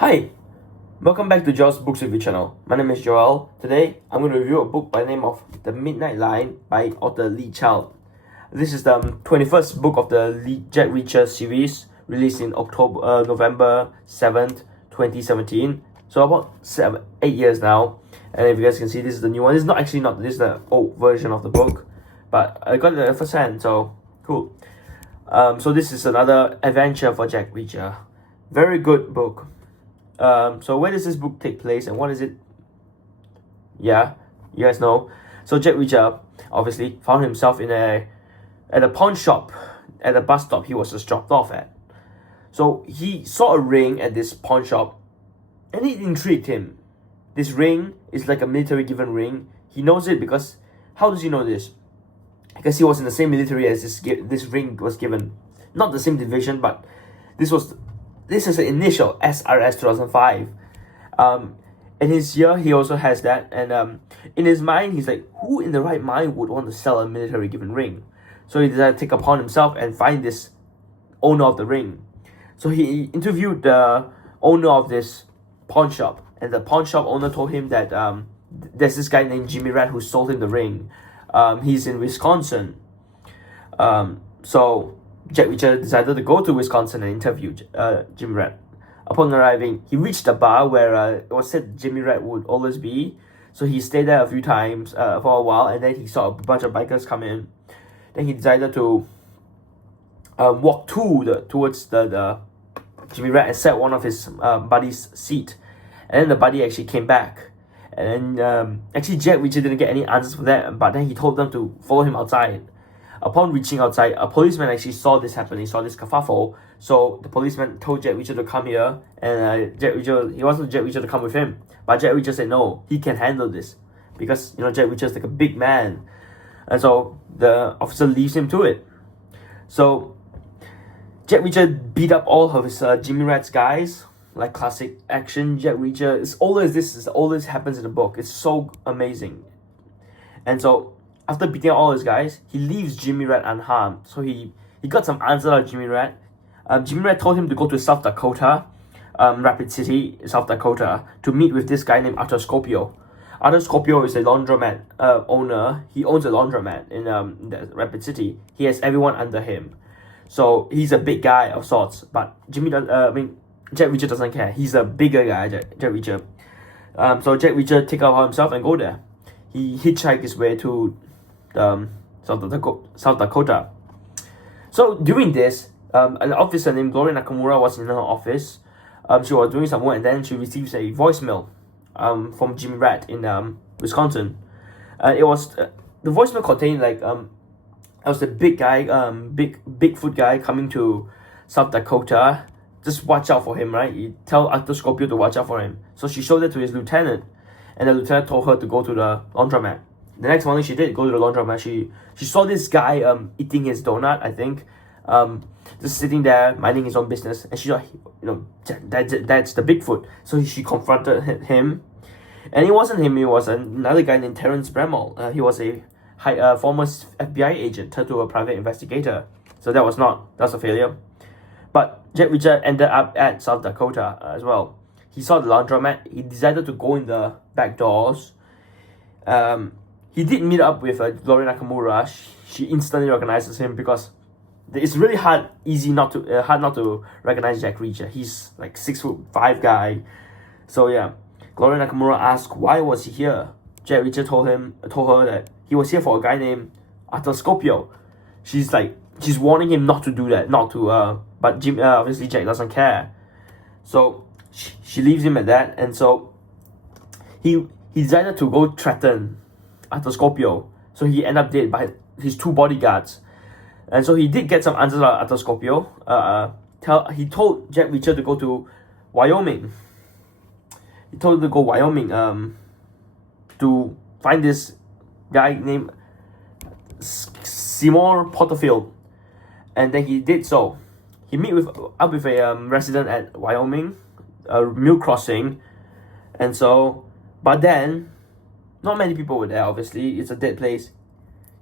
Hi, welcome back to Joel's Books Review channel. My name is Joel. Today, I'm going to review a book by the name of The Midnight Line by author Lee Child. This is the 21st book of the Jack Reacher series, released in November 7th, 2017. So about 8 years now. And if you guys can see, this is the new one. This is the old version of the book, but I got it first hand, so cool. So this is another adventure for Jack Reacher. Very good book. So where does this book take place and what is it? Yeah, you guys know. So Jack Reacher obviously found himself at a pawn shop at a bus stop he was just dropped off at. So he saw a ring at this pawn shop and it intrigued him. This ring is like a military given ring. He knows it because, how does he know this? Because he was in the same military as this ring was given. Not the same division, but this is the initial SRS 2005. In his year, he also has that. And in his mind, he's like, who in the right mind would want to sell a military given ring? So he decided to take upon himself and find this owner of the ring. So he interviewed the owner of this pawn shop. And the pawn shop owner told him that there's this guy named Jimmy Rat who sold him the ring. He's in Wisconsin. So Jack Reacher decided to go to Wisconsin and interview Jimmy Rat. Upon arriving, he reached the bar where it was said Jimmy Rat would always be. So he stayed there a few times for a while, and then he saw a bunch of bikers come in. Then he decided to walk towards the Jimmy Rat and sat one of his buddy's seat. And then the buddy actually came back. And then actually Jack Reacher didn't get any answers for that, but then he told them to follow him outside. Upon reaching outside, a policeman actually saw this happen. He saw this kerfuffle. So the policeman told Jack Reacher to come here, and he wanted Jack Reacher to come with him. But Jack Reacher said no, he can handle this because Jack Reacher is like a big man, and so the officer leaves him to it. So Jack Reacher beat up all of his Jimmy Rat's guys, like classic action Jack Reacher. As old as this is, all this happens in the book. It's so amazing, and so. After beating all his guys, he leaves Jimmy Rat unharmed. So he got some answers out of Jimmy Rat. Jimmy Rat told him to go to South Dakota, Rapid City, South Dakota, to meet with this guy named Arthur Scopio. Arthur Scopio is a laundromat owner. He owns a laundromat in Rapid City. He has everyone under him. So he's a big guy of sorts. But Jack Reacher doesn't care. He's a bigger guy, Jack Reacher. So Jack Reacher take out himself and go there. He hitchhiked his way to South Dakota. So during this, an officer named Gloria Nakamura was in her office. She was doing some work, and then she receives a voicemail from Jimmy Rat in Wisconsin. It was the voicemail contained it was a big guy, Bigfoot guy coming to South Dakota. Just watch out for him, right? You tell Arthur Scopio to watch out for him. So she showed it to his lieutenant, and the lieutenant told her to go to the laundromat. The next morning, she did go to the laundromat. She saw this guy eating his donut, I think, just sitting there minding his own business, and she thought, that's the Bigfoot. So she confronted him, and it wasn't him. It was another guy named Terrence Bremel. He was a former FBI agent turned to a private investigator. So that was a failure. But Jack Reacher ended up at South Dakota as well. He saw the laundromat. He decided to go in the back doors. He did meet up with Gloria Nakamura. She instantly recognizes him because it's really hard not to recognize Jack Reacher. He's like 6'5" guy. So yeah, Gloria Nakamura asked why was he here. Jack Reacher told her that he was here for a guy named Arthur Scopio. She's warning him not to do that, but obviously Jack doesn't care. So she leaves him at that, and so he decided to go threaten Arthur Scopio. So he ended up dead by his two bodyguards. And so he did get some answers out of Arthur Scopio. He told Jack Reacher to go to Wyoming. He told him to go Wyoming to find this guy named Seymour Porterfield. And then he did so. He met up with a resident at Wyoming, Mill Crossing. And so, but then, not many people were there, obviously. It's a dead place.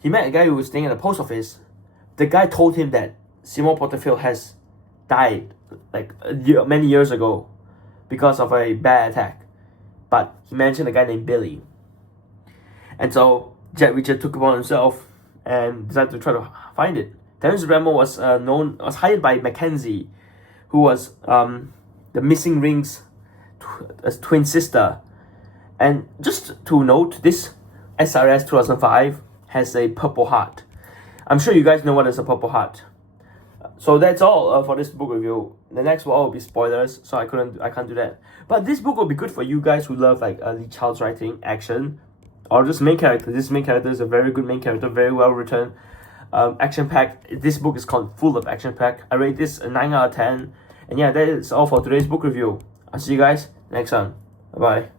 He met a guy who was staying at the post office. The guy told him that Seymour Porterfield has died many years ago. because of a bad attack. But he mentioned a guy named Billy. And so Jack Reacher took it upon himself and decided to try to find it. Terence Rambo was hired by Mackenzie, who was the missing ring's twin sister. And just to note, this SRS 2005 has a Purple Heart. I'm sure you guys know what is a Purple Heart. So that's all for this book review. The next one will be spoilers, so I can't do that. But this book will be good for you guys who love like Lee Child's writing, action, or just main character. This main character is a very good main character, very well written, action packed. This book is full of action packed. I rate this a 9 out of 10. And yeah, that is all for today's book review. I'll see you guys next time. Bye bye.